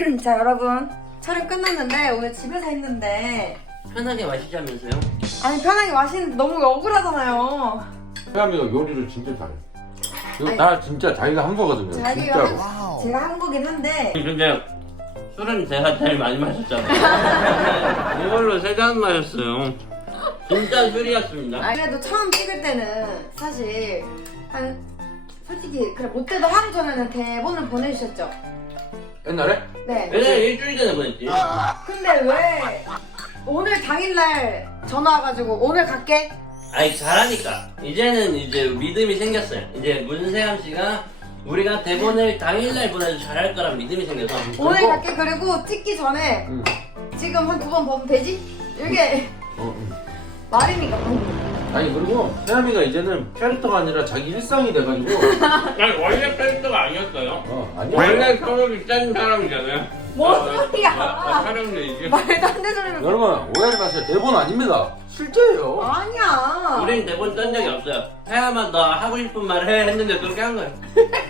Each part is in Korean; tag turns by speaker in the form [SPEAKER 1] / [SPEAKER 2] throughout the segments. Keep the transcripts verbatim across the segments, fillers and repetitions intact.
[SPEAKER 1] 자 여러분 촬영 끝났는데 오늘 집에서 했는데
[SPEAKER 2] 편하게 마시자면서요?
[SPEAKER 1] 아니 편하게 마시는데 너무 억울하잖아요.
[SPEAKER 3] 세아미가 요리를 진짜 잘해. 이거
[SPEAKER 1] 아니,
[SPEAKER 3] 다 진짜 자기가 한 거거든요.
[SPEAKER 1] 자기가
[SPEAKER 3] 진짜로.
[SPEAKER 1] 한, 제가 한 거긴 한데
[SPEAKER 2] 근데 술은 제가 제일 많이 마셨잖아요. 이걸로 세 잔 마셨어요. 진짜 술이었습니다.
[SPEAKER 1] 아, 그래도 처음 찍을 때는 사실 한 솔직히 그래 못해도 하루 전에는 대본을 보내주셨죠?
[SPEAKER 3] 옛날에?
[SPEAKER 1] 네.
[SPEAKER 2] 왜냐면 일주일 전에 보냈지.
[SPEAKER 1] 근데 왜 오늘 당일날 전화 와가지고 오늘 갈게?
[SPEAKER 2] 아니 잘하니까 이제는 이제 믿음이 생겼어요. 이제 문세암 씨가 우리가 대본을 당일날 보내도 잘할 거란 믿음이 생겨서
[SPEAKER 1] 오늘
[SPEAKER 3] 그리고-
[SPEAKER 1] 갈게. 그리고 찍기 전에
[SPEAKER 3] 응.
[SPEAKER 1] 지금 한 두 번 보면 되지? 이게
[SPEAKER 3] 어, 응.
[SPEAKER 1] 말입니까?
[SPEAKER 3] 아니 그리고 세아미가 이제는 캐릭터가 아니라 자기 일상이 돼가지고
[SPEAKER 2] 아니 원래 캐릭터가 아니었어요.
[SPEAKER 3] 어 아니야.
[SPEAKER 2] 원래 성격이 짠 사람이잖아요.
[SPEAKER 1] 뭔
[SPEAKER 2] 어,
[SPEAKER 1] 소리야?
[SPEAKER 2] 아, 촬영되지.
[SPEAKER 1] 말도 안 되는 소리를.
[SPEAKER 3] 여러분 오해하지 마세요. 대본 아닙니다. 실제예요.
[SPEAKER 1] 아니야.
[SPEAKER 2] 우린 대본 짠 적이 없어요. 태아만 너 하고 싶은 말 해 했는데 그렇게 한 거예요.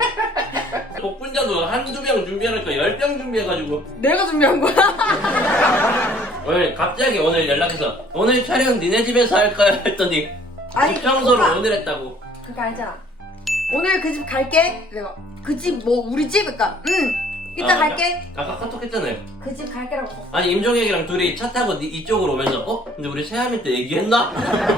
[SPEAKER 2] 복분자도 한두 병 준비하니까 열 병 준비해가지고
[SPEAKER 1] 내가 준비한 거야?
[SPEAKER 2] 오늘 갑자기 오늘 연락해서 오늘 촬영 니네 집에서 할 거야 했더니
[SPEAKER 1] 아니,
[SPEAKER 2] 집 청소를
[SPEAKER 1] 오빠.
[SPEAKER 2] 오늘 했다고.
[SPEAKER 1] 그거 알잖아. 오늘 그 집 갈게. 내가 그 집 뭐 우리 집? 그러니까 응. 이따
[SPEAKER 2] 아,
[SPEAKER 1] 갈게.
[SPEAKER 2] 아까 카톡 했잖아요.
[SPEAKER 1] 그 집 갈게라고 썼어.
[SPEAKER 2] 아니 임종혁이랑 둘이 차 타고 니- 이쪽으로 오면서 어? 근데 우리 세아미 때 얘기했나?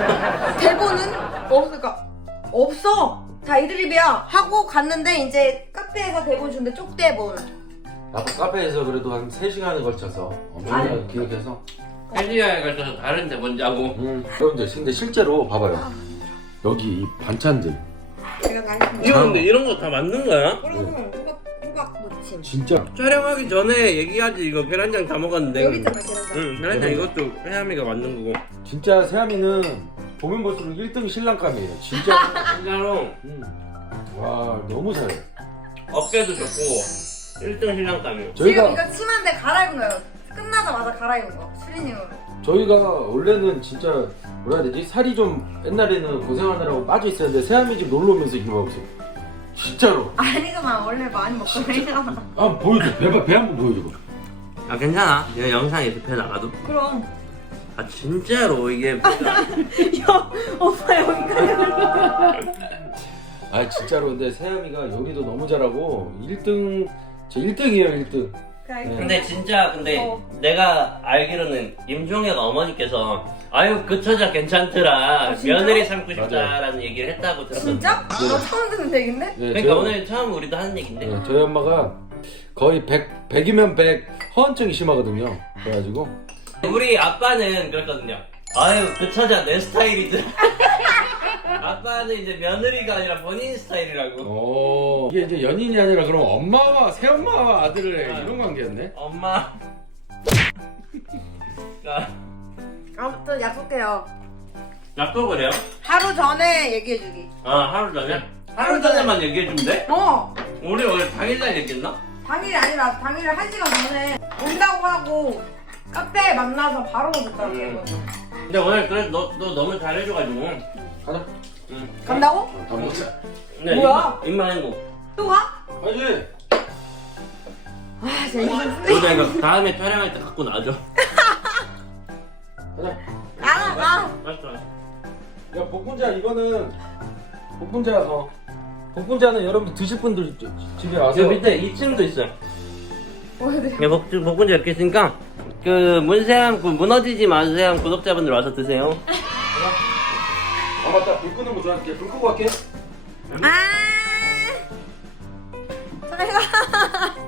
[SPEAKER 1] 대본은 없으니까 없어. 다 이드립이야. 하고 갔는데 이제 카페에서 대본 준대 쪽대본.
[SPEAKER 3] 아까 카페에서 그래도 한 세 시간에 걸쳐서 엄청나게 기억해서
[SPEAKER 2] 세 시간에 걸쳐서 다른 대본 짜고.
[SPEAKER 3] 음. 그럼 이제 근데 실제로 봐봐요. 여기 이 반찬들
[SPEAKER 1] 제가 가겠습니다.
[SPEAKER 2] 이거 근데 이런 거 다 만든 거야?
[SPEAKER 1] 그리고 호박 호박 무침.
[SPEAKER 3] 진짜
[SPEAKER 2] 촬영하기 전에 얘기하지. 이거 계란장 다 먹었는데.
[SPEAKER 1] 여기 있잖아 계란장.
[SPEAKER 2] 응 계란장 이것도 세아미가 만든 거고.
[SPEAKER 3] 진짜 세아미는 보면 볼수록 일 등 신랑감이에요. 진짜.
[SPEAKER 2] 진짜로
[SPEAKER 3] 음. 와 너무 잘해.
[SPEAKER 2] 어깨도 좋고 일 등 신랑감이요.
[SPEAKER 3] 저희가
[SPEAKER 1] 지금 이거 치마인데 갈아입은 거예요. 끝나자마자 갈아입은 거. 슬리닝으로.
[SPEAKER 3] 저희가 원래는 진짜 뭐라 해야 되지? 살이 좀 옛날에는 고생하느라고 빠져 있었는데 세아미 집 놀러 오면서 이거 먹었어요. 진짜로.
[SPEAKER 1] 아니잖아. 원래 많이 먹던 애잖아.
[SPEAKER 3] 아 보여줘. 배, 배 한번 보여줘.
[SPEAKER 2] 아 괜찮아. 이거 영상 연습해 나가도.
[SPEAKER 1] 그럼.
[SPEAKER 2] 아 진짜로 이게
[SPEAKER 1] 야, 오빠 여기까지.
[SPEAKER 3] 아 진짜로 근데 세아미가 요리도 너무 잘하고 일 등 제 일 등이에요 일 등.
[SPEAKER 2] 근데 진짜 근데
[SPEAKER 1] 어.
[SPEAKER 2] 내가 알기로는 임종혁 어머니께서 아유 그 처자 괜찮더라
[SPEAKER 1] 아, 진짜?
[SPEAKER 2] 며느리 삼고 싶다라는 얘기를 했다고 들었거든요.
[SPEAKER 1] 진짜? 나 처음 듣는 얘긴데?
[SPEAKER 3] 네,
[SPEAKER 2] 그러니까
[SPEAKER 3] 저희,
[SPEAKER 2] 오늘 처음 우리도 하는 얘긴데.
[SPEAKER 3] 네, 저희 엄마가 거의 백, 백이면 백 허언증이 심하거든요. 그래가지고
[SPEAKER 2] 우리 아빠는 그랬거든요. 아유 그 처자 내 스타일이더라. 아빠는 이제 며느리가 아니라 본인 스타일이라고.
[SPEAKER 3] 어 이게 이제 연인이 아니라 그럼 엄마와 새엄마와 아들의 이런 관계였네.
[SPEAKER 2] 엄마. 자,
[SPEAKER 1] 아무튼 약속해요.
[SPEAKER 2] 약속을 해요?
[SPEAKER 1] 하루 전에 얘기해주기.
[SPEAKER 2] 아 하루 전에? 하루
[SPEAKER 1] 하루 전에.
[SPEAKER 2] 전에만 얘기해주면 돼?
[SPEAKER 1] 어.
[SPEAKER 2] 우리 오늘 당일날 얘기했나?
[SPEAKER 1] 당일이 아니라 당일 한 시간 전에 온다고 하고 카페에 만나서 바로 오셨다고
[SPEAKER 2] 음.
[SPEAKER 1] 했거든.
[SPEAKER 2] 근데 오늘 그래 너, 너 너무 잘해줘가지고.
[SPEAKER 3] 가자.
[SPEAKER 2] 응.
[SPEAKER 1] 간다고?
[SPEAKER 3] 어, 다 먹자.
[SPEAKER 2] 네,
[SPEAKER 1] 뭐야?
[SPEAKER 2] 입- 입만 헹고.
[SPEAKER 1] 또 가?
[SPEAKER 3] 가지.
[SPEAKER 1] 아 진짜 이거
[SPEAKER 2] 너나 이거 다음에 촬영할 때 갖고 놔줘.
[SPEAKER 3] 가자.
[SPEAKER 1] 알아 가.
[SPEAKER 2] 맛있어.
[SPEAKER 3] 야 복분자 이거는 복분자 어 복분자는 여러분 드실 분들 지- 집에 와서
[SPEAKER 2] 저 밑에 이 층도 있어요.
[SPEAKER 1] 보여드려.
[SPEAKER 2] 야, 복, 복분자 이렇게 있으니까 그 문세암 그 무너지지 마세요 구독자분들 와서 드세요.
[SPEAKER 3] 아 맞다 불 끄는 거 좋아할게. 불 끄고 갈게.
[SPEAKER 1] 아. 잘 가.